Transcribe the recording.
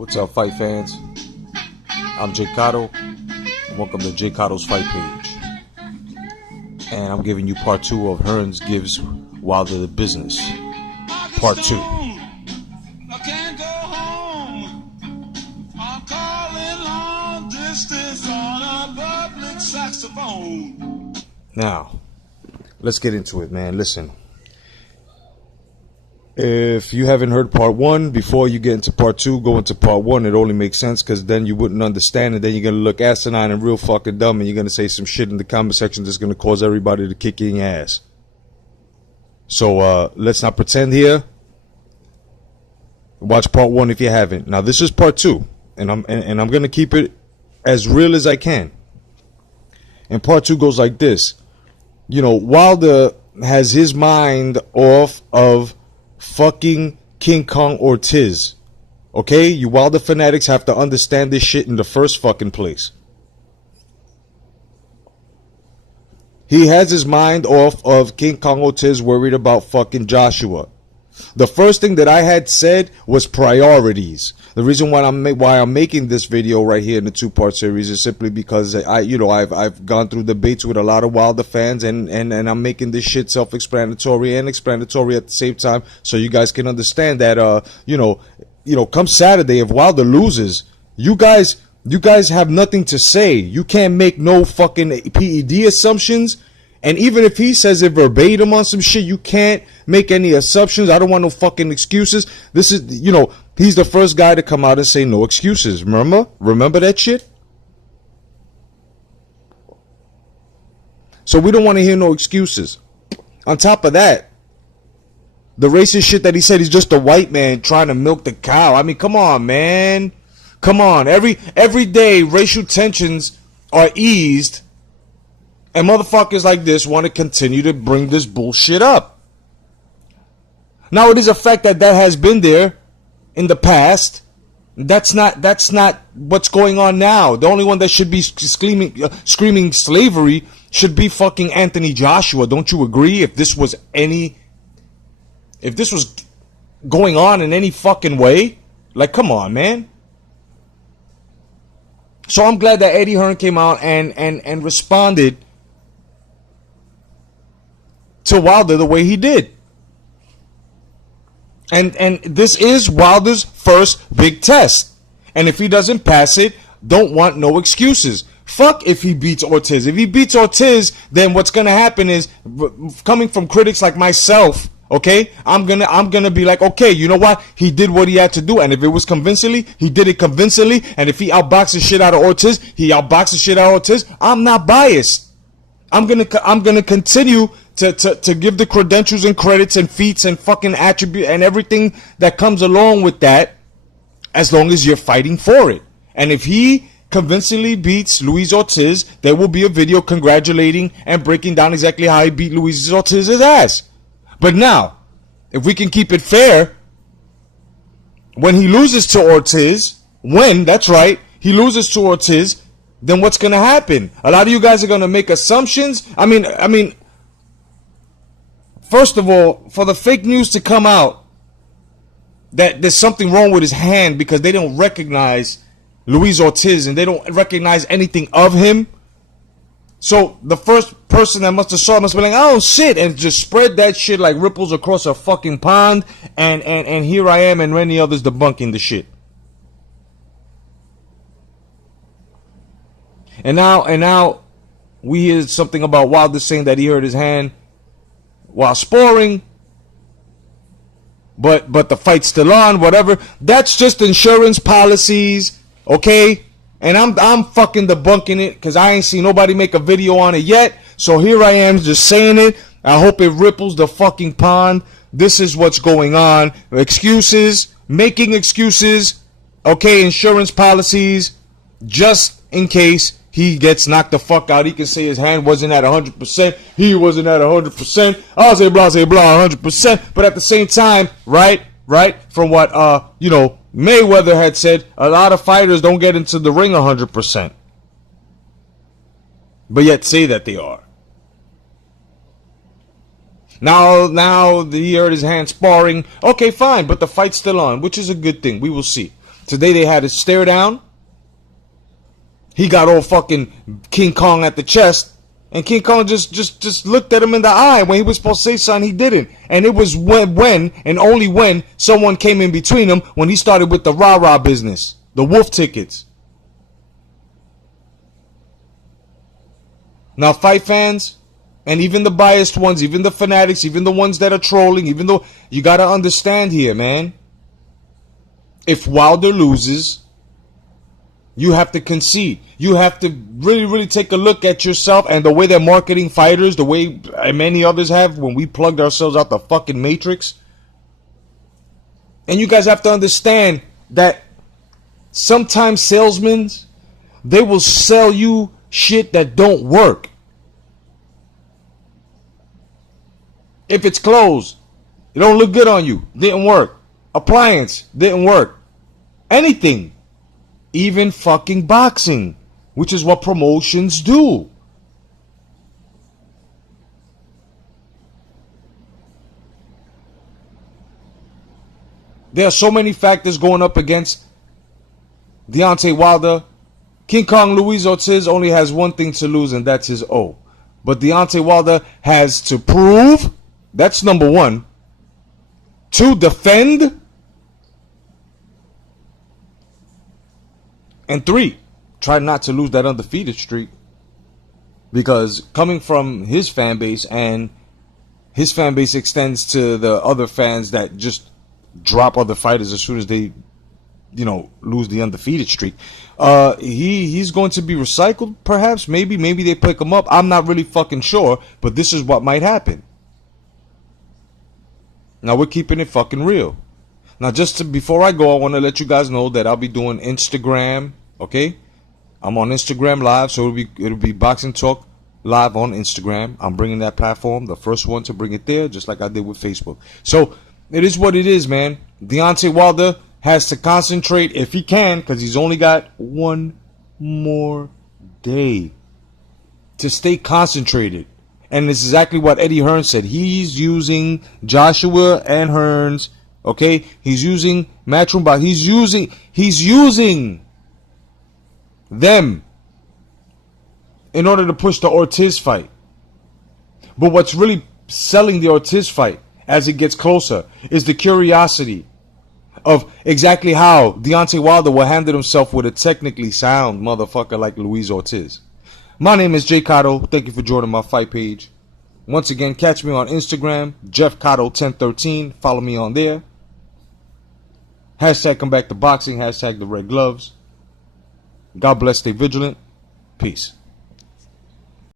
What's up, fight fans? I'm J.COTTO. Welcome to J.COTTO's Fight Page. And I'm giving you part 2 of Hearn's gives Wilder the business. Part 2. I can't go home. I'm calling long distance on a public saxophone. Now, let's get into it, man. Listen. If you haven't heard part 1, before you get into part 2, go into part 1. It only makes sense because then you wouldn't understand, and then you're going to look asinine and real fucking dumb, and you're going to say some shit in the comment section that's going to cause everybody to kick in your ass. So let's not pretend here. Watch part 1 if you haven't. Now this is part 2, and I'm going to keep it as real as I can. And part 2 goes like this. You know, Wilder has his mind off of fucking King Kong Ortiz. Okay? You Wilder fanatics have to understand this shit in the first fucking place. He has his mind off of King Kong Ortiz, worried about fucking Joshua. The first thing that I had said was priorities. The reason why I'm making this video right here in the 2-part series is simply because I've gone through debates with a lot of Wilder fans, and I'm making this shit self-explanatory and explanatory at the same time, so you guys can understand that come Saturday, if Wilder loses, you guys have nothing to say. You can't make no fucking PED assumptions. And even if he says it verbatim on some shit, you can't make any assumptions. I don't want no fucking excuses. This is, he's the first guy to come out and say no excuses. Remember that shit? So we don't want to hear no excuses. On top of that, the racist shit that he said, he's just a white man trying to milk the cow. I mean, come on, man. Come on. Every day, racial tensions are eased. And motherfuckers like this want to continue to bring this bullshit up. Now, it is a fact that has been there in the past. That's not what's going on now. The only one that should be screaming slavery should be fucking Anthony Joshua. Don't you agree? If this was going on in any fucking way, like, come on, man. So I'm glad that Eddie Hearn came out and responded to Wilder the way he did. And this is Wilder's first big test. And if he doesn't pass it, don't want no excuses. Fuck if he beats Ortiz. If he beats Ortiz, then what's gonna happen is, coming from critics like myself, okay, I'm gonna be like, okay, you know what? He did what he had to do, and if it was convincingly, he did it convincingly. And if he outboxed the shit out of Ortiz, he outboxed the shit out of Ortiz. I'm not biased. I'm gonna continue to give the credentials and credits and feats and fucking attribute and everything that comes along with that, as long as you're fighting for it. And if he convincingly beats Luis Ortiz, there will be a video congratulating and breaking down exactly how he beat Luis Ortiz's ass. But now, if we can keep it fair, when he loses to Ortiz, he loses to Ortiz, then what's going to happen? A lot of you guys are going to make assumptions. I mean, first of all, for the fake news to come out that there's something wrong with his hand because they don't recognize Luis Ortiz and they don't recognize anything of him. So the first person that must have saw it must be like, oh shit, and just spread that shit like ripples across a fucking pond, and here I am and many others debunking the shit. And now we hear something about Wilder saying that he hurt his hand while sparring, but the fight's still on, whatever. That's just insurance policies, okay? And I'm fucking debunking it because I ain't seen nobody make a video on it yet. So here I am just saying it. I hope it ripples the fucking pond. This is what's going on. Excuses, making excuses, okay? Insurance policies, just in case he gets knocked the fuck out. He can say his hand wasn't at 100%. He wasn't at 100%. I'll say blah, 100%. But at the same time, right? From what, Mayweather had said, a lot of fighters don't get into the ring 100%. But yet say that they are. Now he hurt his hand sparring. Okay, fine, but the fight's still on, which is a good thing. We will see. Today they had a stare down. He got all fucking King Kong at the chest. And King Kong just looked at him in the eye. When he was supposed to say something, he didn't. And it was when and only when someone came in between them, when he started with the rah-rah business. The wolf tickets. Now, fight fans, and even the biased ones, even the fanatics, even the ones that are trolling, even though you got to understand here, man. If Wilder loses, you have to concede. You have to really, really take a look at yourself and the way they're marketing fighters, the way many others have when we plugged ourselves out the fucking matrix. And you guys have to understand that sometimes salesmen, they will sell you shit that don't work. If it's clothes, it don't look good on you, didn't work. Appliance, didn't work. Anything. Even fucking boxing, which is what promotions do. There are so many factors going up against Deontay Wilder. King Kong Luis Ortiz only has one thing to lose, and that's his O. But Deontay Wilder has to prove, that's number one, to defend, and 3, try not to lose that undefeated streak. Because coming from his fan base, and his fan base extends to the other fans that just drop other fighters as soon as they, lose the undefeated streak. He's going to be recycled, perhaps. Maybe they pick him up. I'm not really fucking sure, but this is what might happen. Now we're keeping it fucking real. Now, before I go, I want to let you guys know that I'll be doing Instagram. Okay, I'm on Instagram Live, so it'll be Boxing Talk Live on Instagram. I'm bringing that platform, the first one to bring it there, just like I did with Facebook. So it is what it is, man. Deontay Wilder has to concentrate if he can, because he's only got one more day to stay concentrated. And it's exactly what Eddie Hearn said. He's using Joshua and Hearn's. Okay, he's using Matchroom Box. He's using them in order to push the Ortiz fight. But what's really selling the Ortiz fight as it gets closer is the curiosity of exactly how Deontay Wilder will handle himself with a technically sound motherfucker like Luis Ortiz. My name is J.COTTO. Thank you for joining my fight page. Once again, catch me on Instagram, JeffCotto1013. Follow me on there. Hashtag come back to boxing. Hashtag the red gloves. God bless. Stay vigilant. Peace.